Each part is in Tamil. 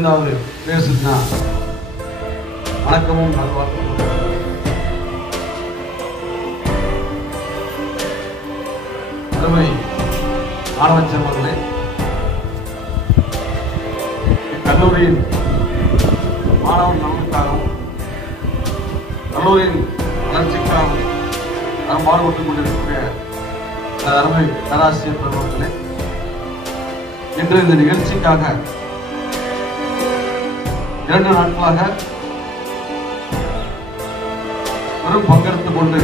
75வது குடியரசு தின வணக்கமும் நல்வாழ்த்துக்களும். அருமை மாணவ செல்வங்களே, கல்லூரியின் மாணவன் நலனுக்காகவும் கல்லூரியின் வளர்ச்சிக்காகவும் பாடுபட்டுக் கொண்டிருக்கிற அருமை பேராசிரியர் பெருமக்களே, இன்று இந்த நிகழ்ச்சிக்காக 2 நாட்களாக பெரும் பங்கெடுத்துக் கொண்டு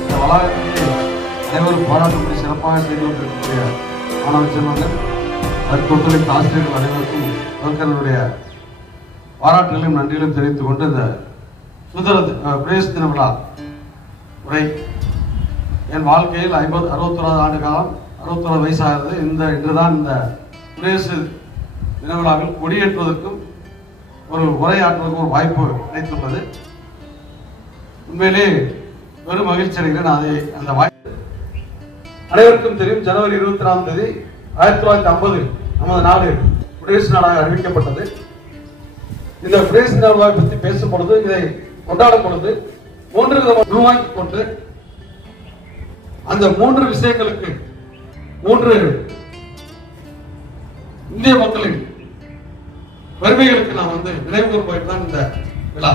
இந்த வளாகத்திலே அனைவரும் பாராட்டும்படி சிறப்பாக செய்து கொண்டிருக்கக்கூடிய மாணவ செல்வங்கள், அதற்கு ஒத்துழைத்த ஆசிரியர்கள் அனைவருக்கும் முதற்கனுடைய பாராட்டுகளையும் நன்றிகளையும் தெரிவித்துக் கொண்டு இந்த குடியரசு தின விழா உரை என் வாழ்க்கையில் 61வது ஆண்டு காலம், 61 வயசாகிறது. இன்றுதான் இந்த குடியரசு தின விழாவில் கொடியேற்றுவதற்கும் ஒரு உரையாற்றுவதற்கும் ஒரு வாய்ப்பு கிடைத்துள்ளது. உண்மையிலே வெறும் மகிழ்ச்சி அடைகிறேன். அந்த வாய்ப்பு அனைவருக்கும் தெரியும். ஜனவரி 24ஆம் தேதி 1950 நமது நாடு குடியரசு நாடாக அறிவிக்கப்பட்டது. இந்த குடியரசு தின விழாவை பற்றி பேசும் பொழுது, இதை கொண்டாடும் பொழுது 3 விதமாக உருவாக்கி கொண்டு அந்த 3 விஷயங்களுக்கு 3 இந்திய மக்களின் பெருமைகளுக்கு நாம் நினைவு கூறும் தான் இந்த விழா.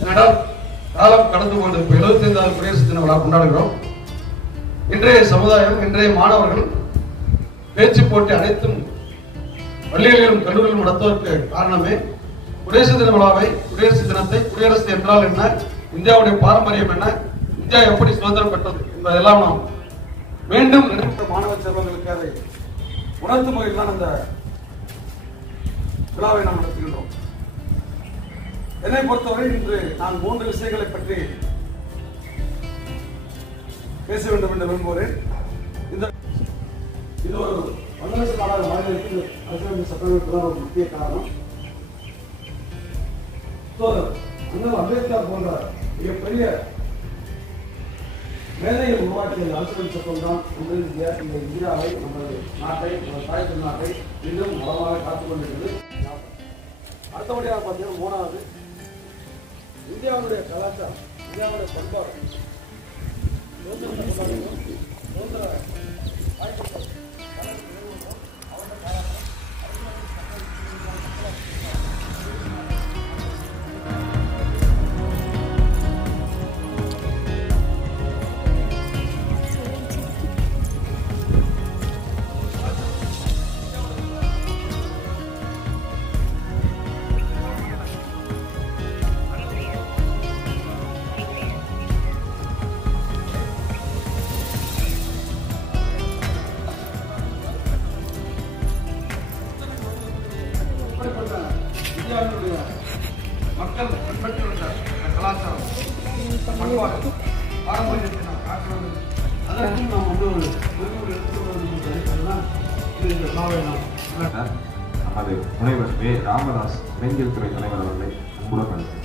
ஏனென்றால் காலம் கடந்து கொண்டு 75வது குடியரசு தின விழா கொண்டாடுகிறோம். இன்றைய சமுதாயம், இன்றைய மாணவர்கள் பேச்சு போட்டி அனைத்தும் பள்ளிகளிலும் கல்லூரிகளும் நடத்துவதற்கு காரணமே குடியரசு தின விழாவை, குடியரசு தினத்தை, குடியரசு என்றால் என்ன, இந்தியாவுடைய பாரம்பரியம் என்ன, இந்தியா எப்படி சுதந்திரம் பெற்றது என்பதெல்லாம் நாம் மீண்டும் நினைத்த மாணவ செல்வங்களுக்கு அதை உணர்த்தும் வகையில் தான் அந்த விழாவை நாம் நடத்துகின்றோம். என்னை பொறுத்தவரை இன்று நான் 3 விஷயங்களை பற்றி பேச வேண்டும் என்று விரும்புகிறேன். இது ஒரு வல்லரசு நாடாக மாநிலத்தில் அரசியலமைப்பு சட்டங்களுக்கு ஒரு முக்கிய காரணம். அண்ணல் அம்பேத்கர் போன்ற மிகப்பெரிய மேதைகள் உருவாக்கிய அரசியல் சட்டம் தான் இந்த இந்தியாவை, நமது நாட்டை, நமது தாய் திருநாட்டை இன்னும் வளமாக காத்துக் கொண்டிருக்கிறது. அடுத்தபடியாக பார்த்தீங்கன்னா 3வது இந்தியாவுடைய கலாச்சாரம், இந்தியாவுடைய பண்பாடு, மக்கள் பின்பற்றுகின்ற கலாச்சாரம், பண்பாடு, பாரம்பரியத்தை நாம் காட்டுவது, அதற்கும் நாம் ஒரு நமது முனைவர் வே. ராமதாஸ் இளைஞர் துறை தலைவர் அவர்களை அன்புடன் அழைக்கிறேன்.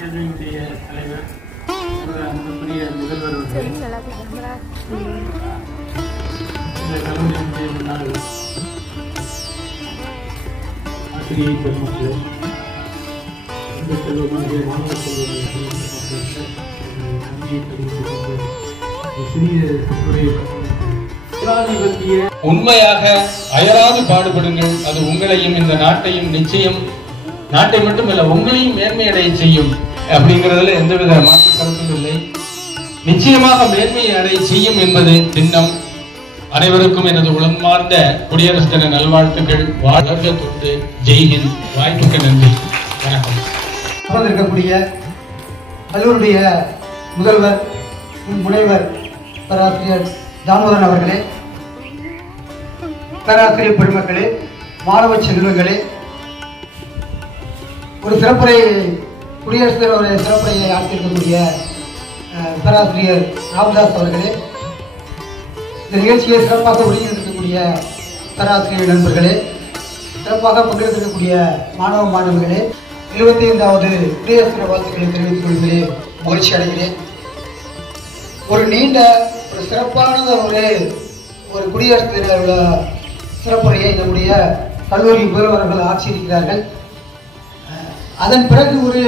கல்வியினுடைய தலைவர், அன்புக்குரிய முதல்வர் அவர்கள், இந்த கல்லூரியினுடைய முன்னாள் ஆசிரியை பெருமக்களே, இந்த செல்வங்களுடைய மாணவ செல்வங்களுக்கு நன்றியை தெரிவித்துக் கொண்டு சிறிய உண்மையாக அயராது பாடுபடுங்கள். அது உங்களையும் இந்த நாட்டையும் நிச்சயம், நாட்டை மட்டுமல்ல உங்களையும் மேன்மையடைய செய்யும். அப்படிங்கிறதுல எந்தவித மாற்று கருத்தும் இல்லை. நிச்சயமாக மேன்மையை அடைய செய்யும் என்பது திண்ணம். அனைவருக்கும் எனது உளமார்ந்த குடியரசு தின நல்வாழ்த்துக்கள். வாழ்க தொண்டு. ஜெய்ஹிந்த். வாய்ப்புக்கு நன்றி. வணக்கம். இருக்கக்கூடிய கல்லூரியுடைய முதல்வர் முனைவர் பேராசிரியர் தாமோதரன் அவர்களே, பேராசிரியர் பெருமக்களே, மாணவ செல்வங்களே, ஒரு சிறப்புரை, குடியரசு தின சிறப்புரையை ஆற்றியிருக்கக்கூடிய பேராசிரியர் ராமதாஸ் அவர்களே, இந்த நிகழ்ச்சியை சிறப்பாக ஒருங்கிணைக்கக்கூடிய பேராசிரியர் நண்பர்களே, சிறப்பாக பங்கெடுத்திருக்கக்கூடிய மாணவ மாணவிகளே, 75வது குடியரசு தின வாழ்த்துக்களை தெரிவித்துக் கொள்கிறேன். மகிழ்ச்சி அடைகிறேன். ஒரு நீண்ட ஒரு சிறப்பான ஒரு குடியரசு தின விழா சிறப்புரையை நம்முடைய கல்லூரி முதல்வர்கள் ஆட்சியிருக்கிறார்கள். அதன் பிறகு ஒரு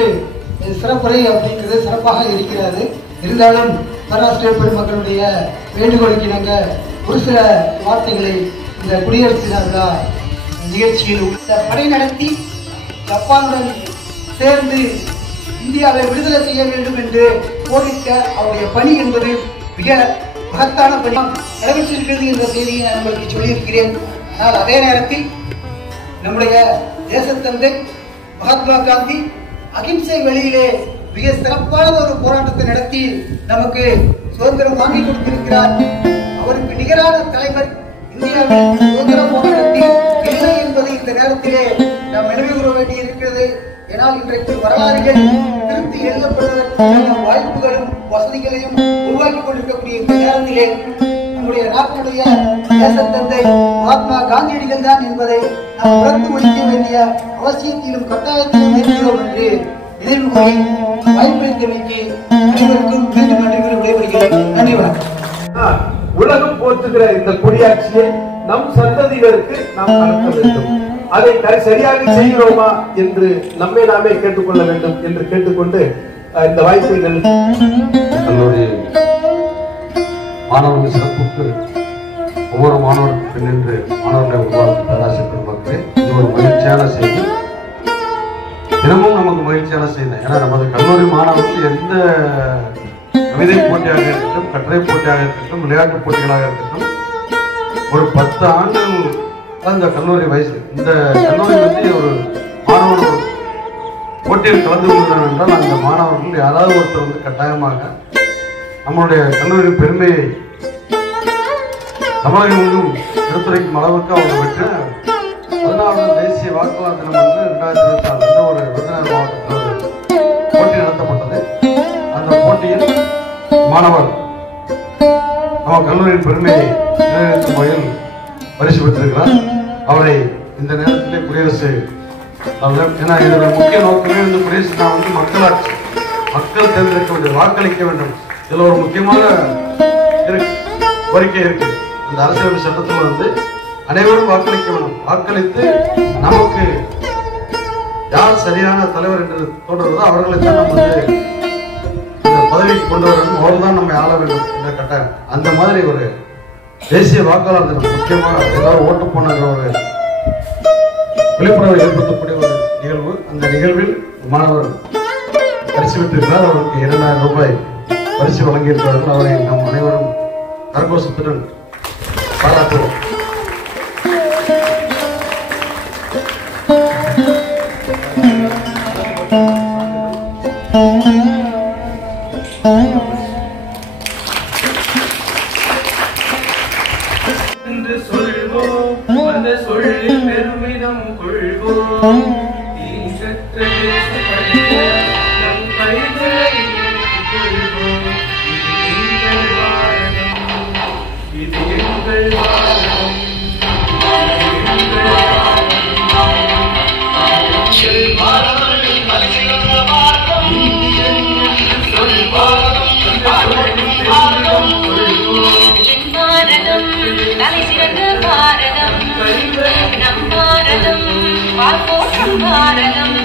சிறப்புரை அப்படிங்கிறது சிறப்பாக இருக்கிறது. இருந்தாலும் பேராசிரியர் பெருமக்களுடைய வேண்டுகோளுக்கு நாங்கள் ஒரு சில வார்த்தைகளை இந்த குடியரசு தின விழா நிகழ்ச்சியில் படை நடத்தி ஜப்பானுடன் சேர்ந்து இந்தியாவை விடுதலை செய்ய வேண்டும் என்று போரிட்ட அவருடைய பணி என்பது மிக மகத்தான பணி நிறைவேற்றிருக்கிறது என்ற செய்தியை நான் உங்களுக்கு சொல்லியிருக்கிறேன். ஆனால் அதே நேரத்தில் நம்முடைய தேசத்தந்தை மகாத்மா காந்தி அகிம்சை வழியிலே மிக சிறப்பான ஒரு போராட்டத்தை நடத்தி நமக்கு சுதந்திரம் வாங்கி கொடுத்திருக்கிறார். அவருக்கு நிகரான தலைவர் இந்தியாவில் சுதந்திர போராட்டத்தில் இல்லை என்பதை இந்த நேரத்திலே நாம் நினைவு கூற வேண்டியிருக்கிறது. ஏனால் இன்றைக்கு வரலாறுகள் திருத்தி எழுதப்படுவதற்கான வாய்ப்புகளும் வசதிகளையும் உருவாக்கி கொண்டிருக்கக்கூடிய இந்த நேரத்திலே நம்முடைய நாட்டினுடைய தேசத்தந்தை மகாத்மா காந்தியடிகள் தான் என்பதை நாம் உணர்ந்து முடிக்க வேண்டிய அவசியத்திலும் கட்டாயத்திலும் இருக்கிறோம் என்று நினைவு கூறி வாய்ப்பளித்தமைக்கு அனைவருக்கும் மீண்டும் நன்றிகளை விடைபெறுகிறேன். நன்றி, வணக்கம். உலகம் போற்றுகிற இந்த குடியாட்சியை நம் சந்ததியினருக்கு நாம் வளர்க்க வேண்டும். அதை சரியாக செய்கிறோமா என்று நம்மை நாமே கேட்டுக்கொள்ள வேண்டும் என்று கேட்டுக்கொண்டு இந்த வாய்ப்புகள் கல்லூரி மாணவர்கள் சிறப்புக்கு ஒவ்வொரு மாணவருக்கு நின்று மாணவர்களை உருவாக்கும் பேராசிரியர் பெருமக்களே, இது ஒரு மகிழ்ச்சியான செய்தி. தினமும் நமக்கு மகிழ்ச்சியான செய்தி. ஏன்னா நமது கல்லூரி மாணவர்கள் எந்த கவிதை போட்டியாக இருக்கட்டும், கட்டுரை போட்டியாக இருக்கட்டும், விளையாட்டு போட்டிகளாக இருக்கட்டும், ஒரு 10 ஆண்டுகள் இந்த கல்லூரி வயசு இந்த கல்லூரி வந்து ஒரு மாணவர் போட்டியில் கலந்து கொள்கிறார் என்றால் அந்த மாணவர்கள் யாராவது ஒருத்தர் வந்து கட்டாயமாக நம்மளுடைய கல்லூரி பெருமையை தமிழகம் எடுத்துரைக்கும் அளவுக்கு அவங்க விட்டு 14வது தேசிய வாக்காளர் தினம் வந்து 2024 ஒரு விருதுநகர் மாவட்டத்தில் போட்டி நடத்தப்பட்டது. அந்த போட்டியில் மாணவர் நம்ம கல்லூரியின் பெருமையை நிலைநிறுத்தும் வகையில் பரிசு பெற்றிருக்கிறார். அவரை இந்த நேரத்திலே குடியரசு ஏன்னா இதோட முக்கிய நோக்கமே வந்து குடியரசு தினம் வந்து மக்களாட்சி, மக்கள் தேர்ந்தெடுக்க வேண்டும், வாக்களிக்க வேண்டும். இதுல ஒரு முக்கியமான கோரிக்கை இருக்கு. இந்த அரசியலமைப்பு சட்டத்தில் வந்து அனைவரும் வாக்களிக்க வேண்டும். வாக்களித்து நமக்கு யார் சரியான தலைவர் என்று தோன்றுவதோ அவர்களை தான் நம்ம வந்து இந்த பதவிக்கு கொண்டு வர வேண்டும். அவர்தான் நம்ம ஆள வேண்டும் என்ற கட்டாயம். அந்த மாதிரி ஒரு தேசிய வாக்காளர் தினம் முக்கியமாக எல்லாரும் ஓட்டு போனாங்கிற ஒரு விழிப்புணர்வை ஏற்படுத்தக்கூடிய ஒரு நிகழ்வு. அந்த நிகழ்வில் மாணவர் பரிசு பெற்றிருக்கிறார். அவருக்கு 2000 ரூபாய் பரிசு வழங்கியிருக்கிறார்கள். அவரை நம் அனைவரும் கரகோஷத்துடன் பாராட்டுவோம். என்று சொல்வோம், அந்த சொல்லில் பெருமிதம் கொள்வோம். தீங்கற்ற தேசப்படிய நம் கைகளை கொள்வோம். இது எங்கள் பாரதம், இது எங்கள் பாரதம், தலை சிறந்த பாரதம், நம் பாரதம், போற்றும் பாரதம்.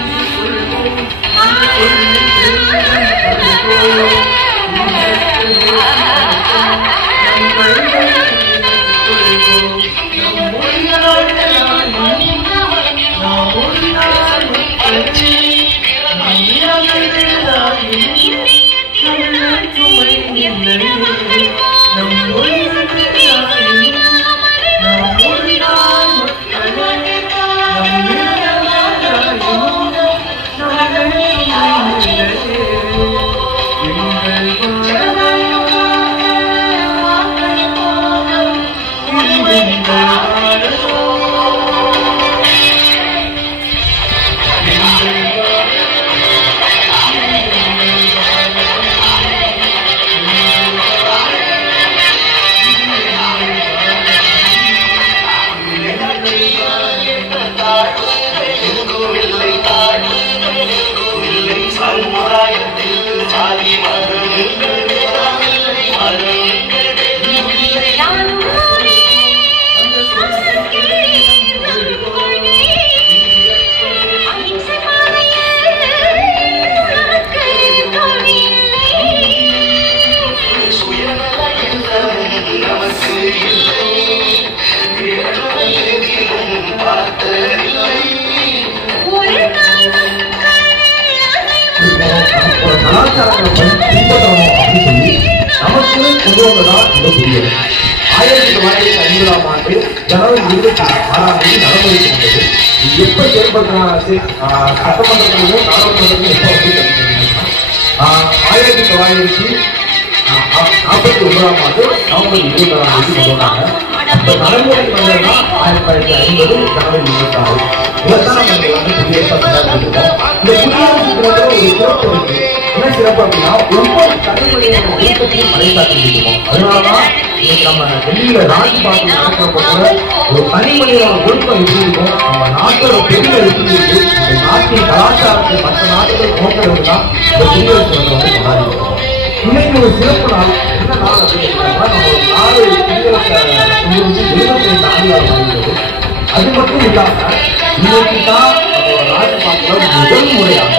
கலாச்சாரங்களை பின்பற்றணும் அப்படின்னு சொல்லி நமக்கு கொண்டு வந்ததான் இந்த புதியது. 1950ஆம் ஆண்டு ஜனவரி 26ஆம் தேதி நடைமுறைக்கு வந்தது. இது எப்ப செயல்படுத்தினாங்க சட்டமன்றத்திலும் நாடாளுமன்றத்திலும் எப்ப வந்து 1949ஆம் ஆண்டு நவம்பர் 26ஆம் தேதி கொண்டாங்க. அந்த நடைமுறை வந்ததுன்னா 1950 ஜனவரி 26. இதைத்தான் நம்ம வந்து குடியரசு கொண்டாடிருக்கோம். இந்த குடியரசு தினத்துல ஒரு சிறப்பு இருக்கு. என்ன சிறப்பு அப்படின்னா ஒவ்வொரு தனிமனித ஒழுக்கத்தையும் பறைசாற்றிருக்கோம். அதனாலதான் இன்னைக்கு நம்ம டெல்லியில ராஜ்பாத்தில் நடக்கப்பட்ட ஒரு தனிமனிதோட ஒழுக்கம் எப்படி இருக்கும், நம்ம நாட்டோட பெருமை எப்படி இருக்கு, இந்த நாட்டின் கலாச்சாரத்தை மற்ற நாடுகள் நோக்கிறது தான் இந்த குடியரசு தினத்தை வந்து கொண்டாடி இருக்கோம். இன்னைக்கு ஒரு சிறப்பு நாள் என்ன நாள் அப்படின்னு நம்ம ஒரு 4 குடியரசு 75 ஆண்டுகள் வருகிறது. அது மட்டும் இல்லாம இன்னைக்கு தான் ராஜபாட்டில் முதல் முறையாக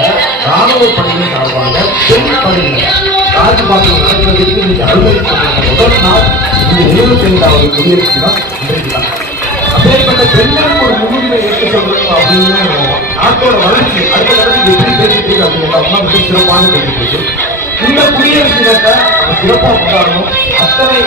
ராணுவ பணிகள் சார்பாக பெண் பணியினர் ராஜபாட்டில் நடத்துவதற்கு இன்னைக்கு அனுமதிக்கப்பட்ட முதல் நாள் இந்த 75வது குடியரசு தினம் இன்றைக்கு தான். அப்பேற்பட்ட பெண்களுக்கு ஒரு முன்னுரிமை ஏற்று சொல்றது அப்படின்னு நாட்டோட வளர்ச்சி அடுத்த கட்டத்துக்கு எப்படி பேசிட்டு இருக்கு அப்படிங்கிறத மிக சிறப்பான பேசிட்டு இருக்கு. இந்த குடியரசு தினத்தை நம்ம சிறப்பாக கொண்டாடணும். அத்தனை